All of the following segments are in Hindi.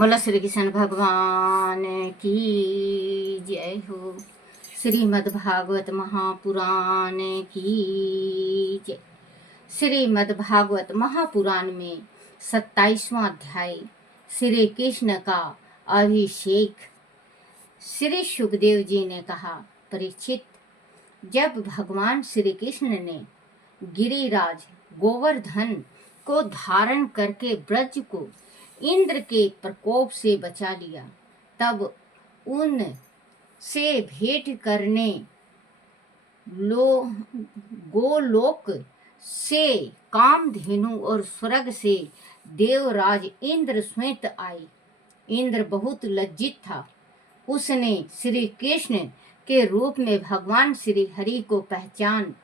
बोला श्री कृष्ण भगवान की जय हो। श्रीमद् भागवत महापुराण की जय। श्रीमद् भागवत महापुराण में 27वां अध्याय श्री कृष्ण का अभिषेक। श्री सुखदेव जी ने कहा, परीक्षित, जब भगवान श्री कृष्ण ने गिरिराज गोवर्धन को धारण करके ब्रज को इंद्र के प्रकोप से बचा लिया, तब उन से भेंट करने गोलोक से कामधेनु और स्वर्ग से देवराज इंद्र स्वयं आए। इंद्र बहुत लज्जित था। उसने श्री कृष्ण के रूप में भगवान श्री हरि को पहचान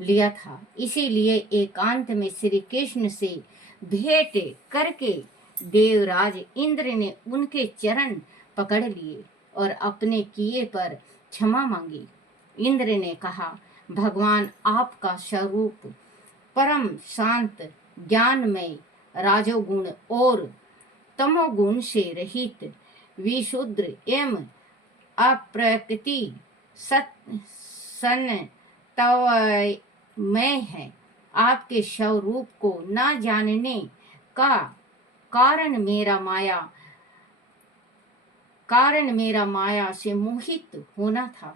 लिया था, इसीलिए एकांत में श्री कृष्ण से भेंट करके देवराज इंद्र ने उनके चरण पकड़ लिए और अपने किए पर क्षमा मांगी। इंद्र ने कहा, भगवान आपका स्वरूप परम शांत, ज्ञानमय, राजोगुण और तमोगुण से रहित, विशुद्ध एवं अप्रकृति सन तवमय है। आपके स्वरूप को न जानने का कारण मेरा माया से मोहित होना था।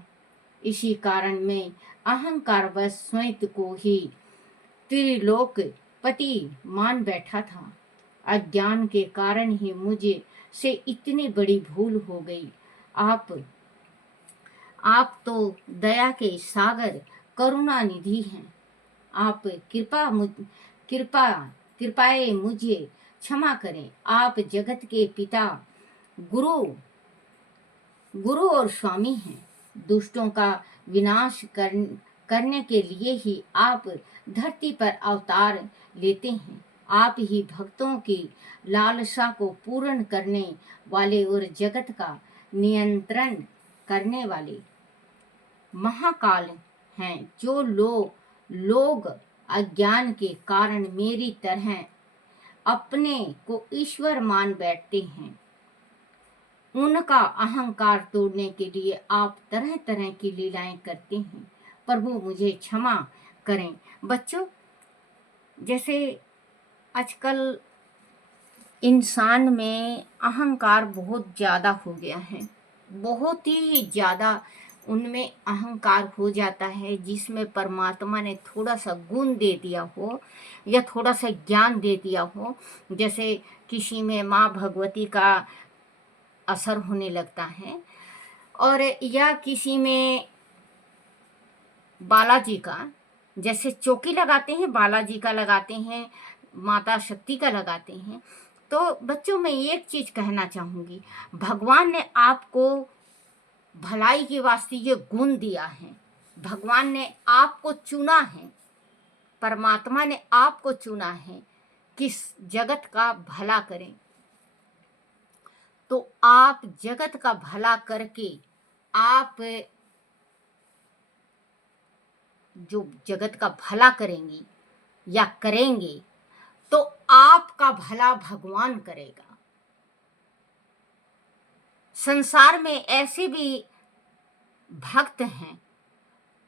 इसी कारण मैं अहंकारवश स्वयं को ही त्रिलोकपति मान बैठा था। अज्ञान के कारण ही मुझे से इतनी बड़ी भूल हो गई। आप तो दया के सागर, करुणा निधि हैं। आप कृपाए मुझे क्षमा करें। आप जगत के पिता, गुरु और स्वामी हैं। दुष्टों का विनाश करने के लिए ही आप धरती पर अवतार लेते हैं। आप ही भक्तों की लालसा को पूर्ण करने वाले और जगत का नियंत्रण करने वाले महाकाल हैं। जो लोग अज्ञान के कारण मेरी तरह अपने को ईश्वर मान बैठते हैं, उनका अहंकार तोड़ने के लिए आप तरह तरह की लीलाएं करते हैं। प्रभु मुझे क्षमा करें। बच्चों, जैसे आजकल इंसान में अहंकार बहुत ज़्यादा हो गया है, बहुत ही ज़्यादा उनमें अहंकार हो जाता है, जिसमें परमात्मा ने थोड़ा सा गुण दे दिया हो या थोड़ा सा ज्ञान दे दिया हो। जैसे किसी में माँ भगवती का असर होने लगता है, और या किसी में बालाजी का, जैसे चौकी लगाते हैं बालाजी का लगाते हैं, माता शक्ति का लगाते हैं। तो बच्चों, मैं एक चीज कहना चाहूंगी, भगवान ने आपको भलाई के वास्ते ये गुण दिया है। भगवान ने आपको चुना है, परमात्मा ने आपको चुना है कि जगत का भला करें। तो आप जगत का भला करके आप जो जगत का भला करेंगी या करेंगे, तो आपका भला भगवान करेगा। संसार में ऐसे भी भक्त हैं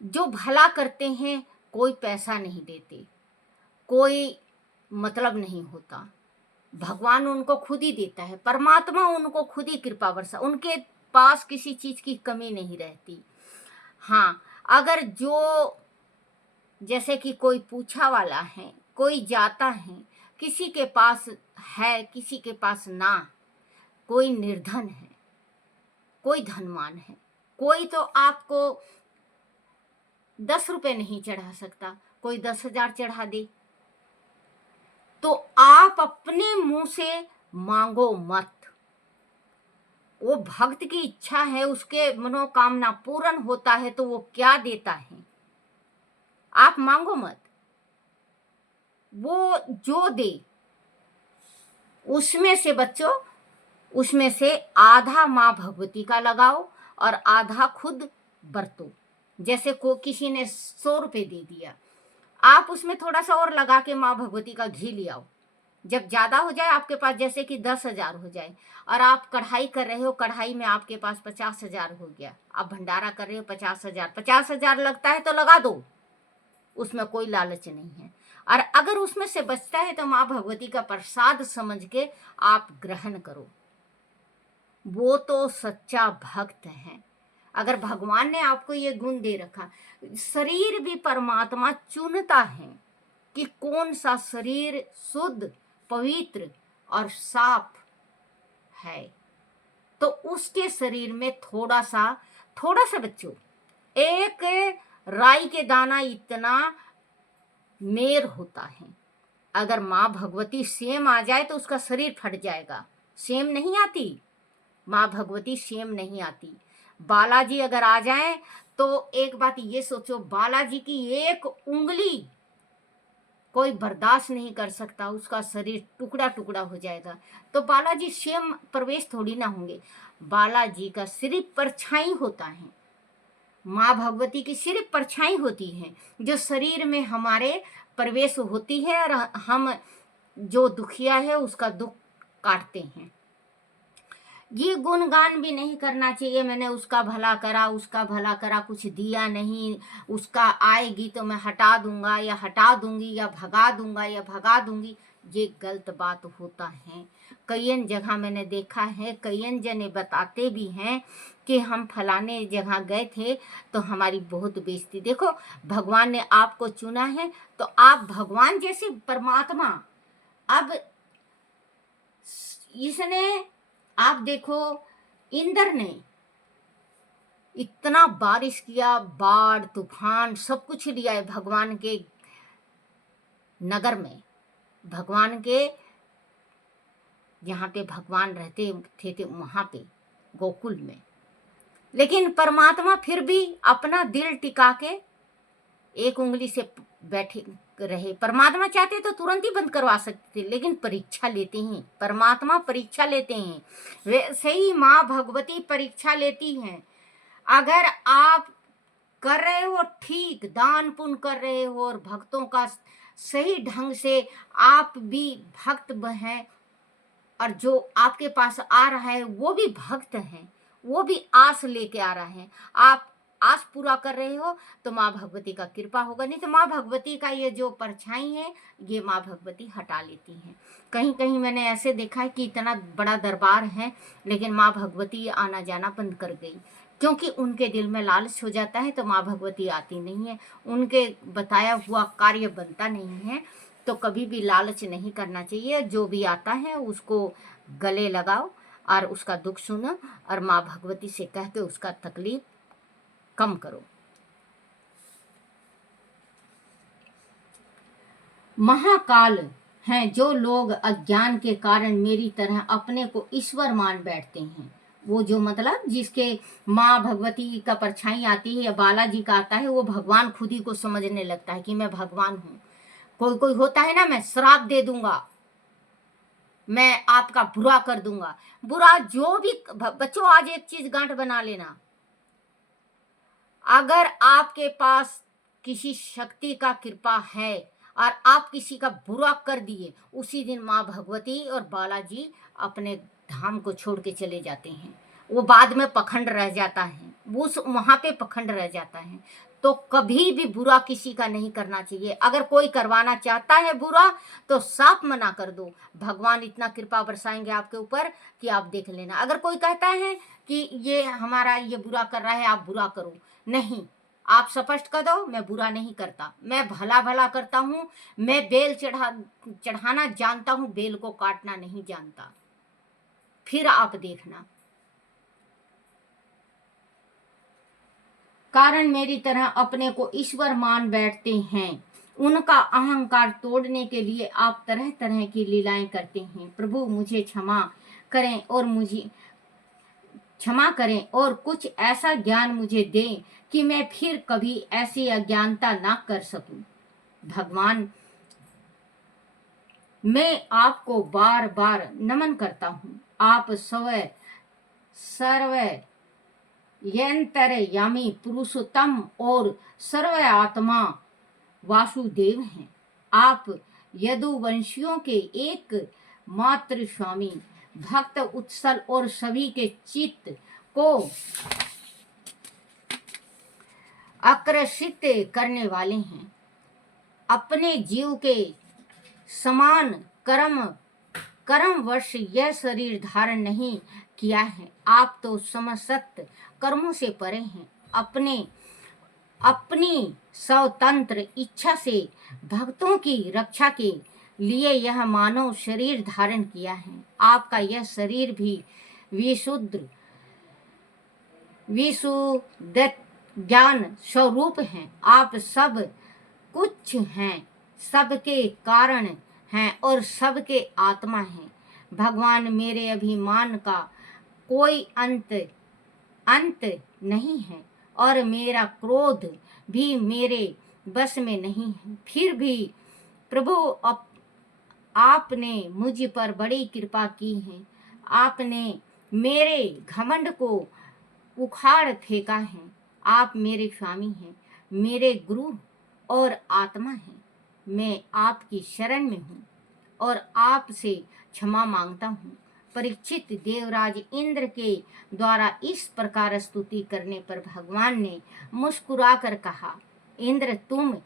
जो भला करते हैं, कोई पैसा नहीं देते, कोई मतलब नहीं होता, भगवान उनको खुद ही देता है, परमात्मा उनको खुद ही कृपा बरसा, उनके पास किसी चीज की कमी नहीं रहती। हाँ, अगर जो जैसे कि कोई पूछा वाला है, कोई जाता है, किसी के पास है किसी के पास ना, कोई निर्धन है कोई धनवान है, कोई तो आपको 10 रुपए नहीं चढ़ा सकता, कोई 10,000 चढ़ा दे। तो आप अपने मुंह से मांगो मत। वो भक्त की इच्छा है, उसके मनोकामना पूर्ण होता है तो वो क्या देता है, आप मांगो मत। वो जो दे उसमें से बच्चों, उसमें से आधा माँ भगवती का लगाओ और आधा खुद बरतो। जैसे को किसी ने 100 रुपए दे दिया, आप उसमें थोड़ा सा और लगा के माँ भगवती का घी ले आओ, जब ज़्यादा हो जाए आपके पास, जैसे कि 10,000 हो जाए और आप कढ़ाई कर रहे हो, कढ़ाई में आपके पास 50,000 हो गया, आप भंडारा कर रहे हो 50,000, 50,000 लगता है तो लगा दो, उसमें कोई लालच नहीं है। और अगर उसमें से बचता है तो माँ भगवती का प्रसाद समझ के आप ग्रहण करो, वो तो सच्चा भक्त है। अगर भगवान ने आपको ये गुण दे रखा, शरीर भी परमात्मा चुनता है कि कौन सा शरीर शुद्ध, पवित्र और साफ है, तो उसके शरीर में थोड़ा सा बच्चों, एक राई के दाना इतना मेर होता है। अगर माँ भगवती सेम आ जाए तो उसका शरीर फट जाएगा। सेम नहीं आती माँ भगवती, सेम नहीं आती। बालाजी अगर आ जाए तो एक बात ये सोचो, बालाजी की एक उंगली कोई बर्दाश्त नहीं कर सकता, उसका शरीर टुकड़ा टुकड़ा हो जाएगा। तो बालाजी स्वयं प्रवेश थोड़ी ना होंगे, बालाजी का सिर्फ परछाई होता है, माँ भगवती की सिर्फ परछाई होती है जो शरीर में हमारे प्रवेश होती है, और हम जो दुखिया है उसका दुख काटते हैं। ये गुणगान भी नहीं करना चाहिए, मैंने उसका भला करा, उसका भला करा, कुछ दिया नहीं, उसका आएगी तो मैं हटा दूंगा या हटा दूंगी या भगा दूंगा या भगा दूंगी, ये गलत बात होता है। कईयन जगह मैंने देखा है, कईयन जने बताते भी हैं कि हम फलाने जगह गए थे तो हमारी बहुत बेइज्जती। देखो, भगवान ने आपको चुना है तो आप भगवान जैसे परमात्मा, अब इसने, आप देखो इंद्र ने इतना बारिश किया, बाढ़ तूफान सब कुछ लिया है भगवान के नगर में, भगवान के जहाँ पे भगवान रहते थे वहाँ पे गोकुल में, लेकिन परमात्मा फिर भी अपना दिल टिका के एक उंगली से बैठे रहे। परमात्मा चाहते तो तुरंत ही बंद करवा सकते थे, लेकिन परीक्षा लेते हैं, परमात्मा परीक्षा लेते हैं। वैसे ही माँ भगवती परीक्षा लेती हैं। अगर आप कर रहे हो ठीक, दान पुण्य कर रहे हो और भक्तों का सही ढंग से आप भी भक्त हैं, और जो आपके पास आ रहा है वो भी भक्त हैं, वो भी आस लेके आ रहा है, आप आस पूरा कर रहे हो तो माँ भगवती का कृपा होगा। नहीं तो माँ भगवती का ये जो परछाई है ये माँ भगवती हटा लेती हैं। कहीं कहीं मैंने ऐसे देखा है कि इतना बड़ा दरबार है लेकिन माँ भगवती आना जाना बंद कर गई, क्योंकि उनके दिल में लालच हो जाता है तो माँ भगवती आती नहीं है, उनके बताया हुआ कार्य बनता नहीं है। तो कभी भी लालच नहीं करना चाहिए, जो भी आता है उसको गले लगाओ और उसका दुख सुनो और माँ भगवती से कह के उसका तकलीफ कम करो। महाकाल हैं जो लोग अज्ञान के कारण मेरी तरह अपने को ईश्वर मान बैठते हैं। वो जो मतलब जिसके माँ भगवती का परछाई आती है या बालाजी का आता है, वो भगवान खुद ही को समझने लगता है कि मैं भगवान हूँ। कोई कोई होता है ना, मैं श्राप दे दूंगा, मैं आपका बुरा कर दूंगा। बुरा जो भी, बच्चों आज एक चीज गांठ बना लेना, अगर आपके पास किसी शक्ति का कृपा है और आप किसी का बुरा कर दिए, उसी दिन माँ भगवती और बालाजी अपने धाम को छोड़ के चले जाते हैं। वो बाद में पखंड रह जाता है, वो वहाँ पे पखंड रह जाता है। तो कभी भी बुरा किसी का नहीं करना चाहिए। अगर कोई करवाना चाहता है बुरा तो साफ मना कर दो, भगवान इतना कृपा बरसाएंगे आपके ऊपर कि आप देख लेना। अगर कोई कहता है कि ये हमारा ये बुरा कर रहा है, आप बुरा करो, नहीं, आप स्पष्ट कर दो मैं बुरा नहीं करता, मैं भला भला करता हूँ, मैं बेल चढ़ाना जानता हूँ, बेल को काटना नहीं जानता। फिर आप देखना। कारण मेरी तरह अपने को ईश्वर मान बैठते हैं, उनका अहंकार तोड़ने के लिए आप तरह तरह की लीलाएं करते हैं। प्रभु मुझे क्षमा करें और कुछ ऐसा ज्ञान मुझे दें कि मैं फिर कभी ऐसी अज्ञानता ना कर सकूं। भगवान, मैं आपको बार बार नमन करता हूँ। आप सर्व यंतरयामी पुरुषोत्तम और सर्व आत्मा वासुदेव हैं। आप यदुवंशियों के एक मात्र स्वामी, भक्त उत्सल और सभी के चित्त को आकर्षित करने वाले हैं। अपने जीव के समान कर्मवश यह शरीर धारण नहीं किया है। आप तो समस्त कर्मों से परे हैं। अपनी स्वतंत्र इच्छा से भक्तों की रक्षा के लिए यह मानव शरीर धारण किया है। आपका यह शरीर भी विशुद्ध ज्ञान स्वरूप है। आप सब कुछ हैं, सबके कारण हैं और सबके आत्मा हैं। भगवान, मेरे अभिमान का कोई अंत नहीं है और मेरा क्रोध भी मेरे बस में नहीं है। फिर भी प्रभु, आपने मुझ पर बड़ी कृपा की है। आपने मेरे घमंड को उखाड़ फेंका है। आप मेरे स्वामी हैं, मेरे गुरु और आत्मा हैं। मैं आपकी शरण में हूँ और आपसे क्षमा मांगता हूँ। परीक्षित, देवराज इंद्र के द्वारा इस प्रकार स्तुति करने पर भगवान ने मुस्कुराकर कहा, इंद्र, तुम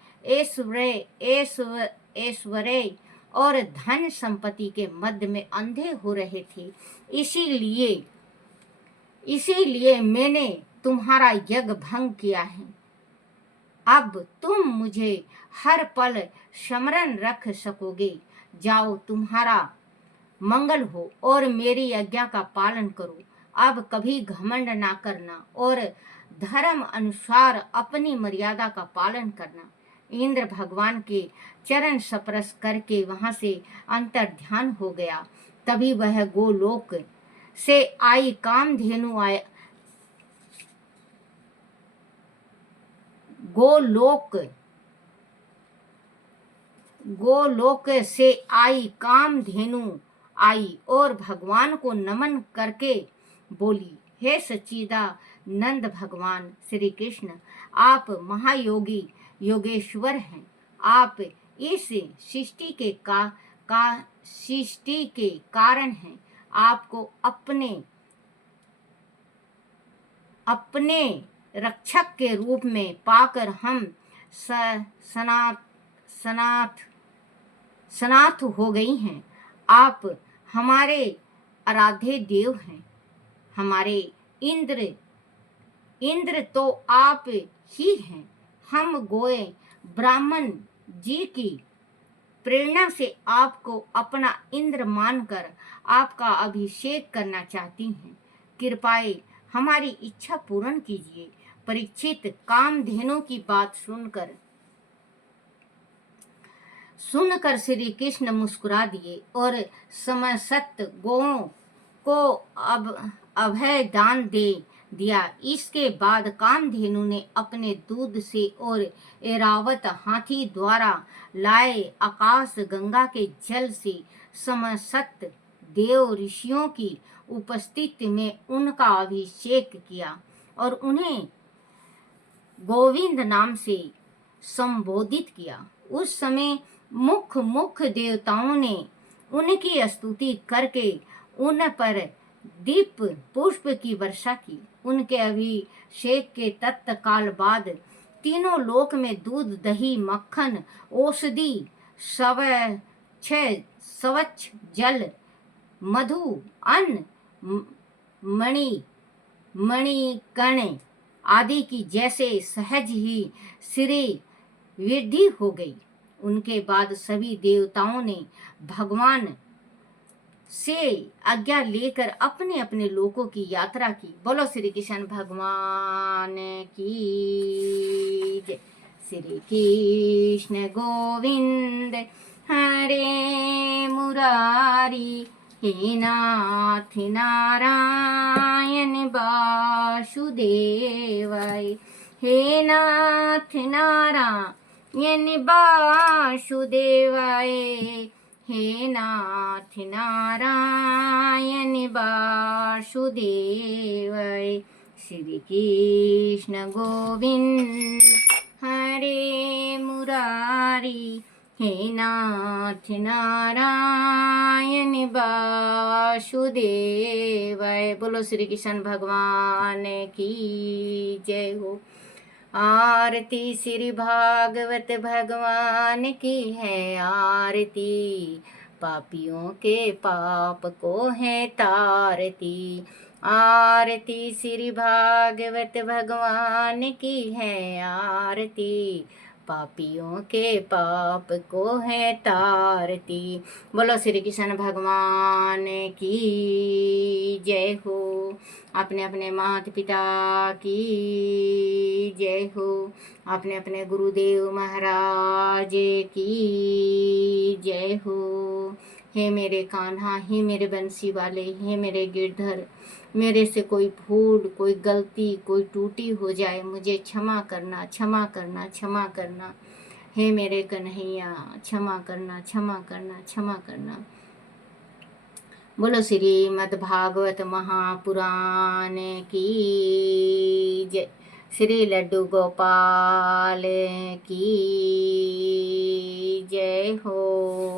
ऐश्वर्य और धन संपत्ति के मध्य में अंधे हो रहे थे, इसीलिए मैंने तुम्हारा यज्ञ भंग किया है। अब तुम मुझे हर पल स्मरण रख सकोगे। जाओ, तुम्हारा मंगल हो और मेरी आज्ञा का पालन करो। अब कभी घमंड ना करना और धर्म अनुसार अपनी मर्यादा का पालन करना। इंद्र भगवान के चरण स्पर्श करके वहां से अंतर्ध्यान हो गया। तभी वह गोलोक से आई कामधेनु आया गोलोक से आई कामधेनु आई और भगवान को नमन करके बोली, हे सच्चिदानंद भगवान श्री कृष्ण, आप महायोगी योगेश्वर हैं। आप इस सृष्टि के कारण हैं। आपको अपने रक्षक के रूप में पाकर हम सनाथ हो गई हैं। आप हमारे आराध्य देव हैं। हमारे इंद्र तो आप ही हैं। हम गोए ब्राह्मण जी की प्रेरणा से आपको अपना इंद्र मानकर आपका अभिषेक करना चाहती हैं। कृपया हमारी इच्छा पूर्ण कीजिए। परीक्षित, कामधेनु की बात सुनकर श्री कृष्ण मुस्कुरा दिए और समस्त गौओं को अभय दान दे दिया। इसके बाद कामधेनु ने अपने दूध से और ऐरावत हाथी द्वारा लाए आकाश गंगा के जल से समस्त देव ऋषियों की उपस्थिति में उनका अभिषेक किया और उन्हें गोविंद नाम से संबोधित किया। उस समय मुख्य देवताओं ने उनकी स्तुति करके उन पर दीप पुष्प की वर्षा की। उनके अभिषेक के तत्काल बाद तीनों लोक में दूध, दही, मक्खन, औषधि, स्वच्छ जल, मधु, अन्न, मणिकर्ण आदि की जैसे सहज ही श्री वृद्धि हो गई। उनके बाद सभी देवताओं ने भगवान से आज्ञा लेकर अपने अपने लोकों की यात्रा की। बोलो श्री कृष्ण भगवान की जय। श्री कृष्ण गोविंद हरे मुरारी, हे नाथ नारायण वासुदेवाय, हे नाथ नारायण वासुदेवाय, हे नाथ नारायण वासुदेवाय। श्री कृष्ण गोविंद हरे मुरारी, हे नाथ नारायण वासुदेवाय। बोलो श्री कृष्ण भगवान की जय हो। आरती श्री भागवत भगवान की है आरती, पापियों के पाप को है तारती। आरती श्री भागवत भगवान की है आरती, पापियों के पाप को है तारती। बोलो श्री कृष्ण भगवान की जय हो। अपने अपने माता पिता की जय हो। अपने अपने गुरुदेव महाराज की जय हो। हे मेरे कान्हा, हे मेरे बंसी वाले, हे मेरे गिरधर, मेरे से कोई भूल, कोई गलती, कोई टूटी हो जाए मुझे क्षमा करना, क्षमा करना, क्षमा करना। हे मेरे कन्हैया, क्षमा करना, क्षमा करना, क्षमा करना। बोलो श्रीमद् भागवत महापुराण की जय। श्री लड्डू गोपाल की जय हो।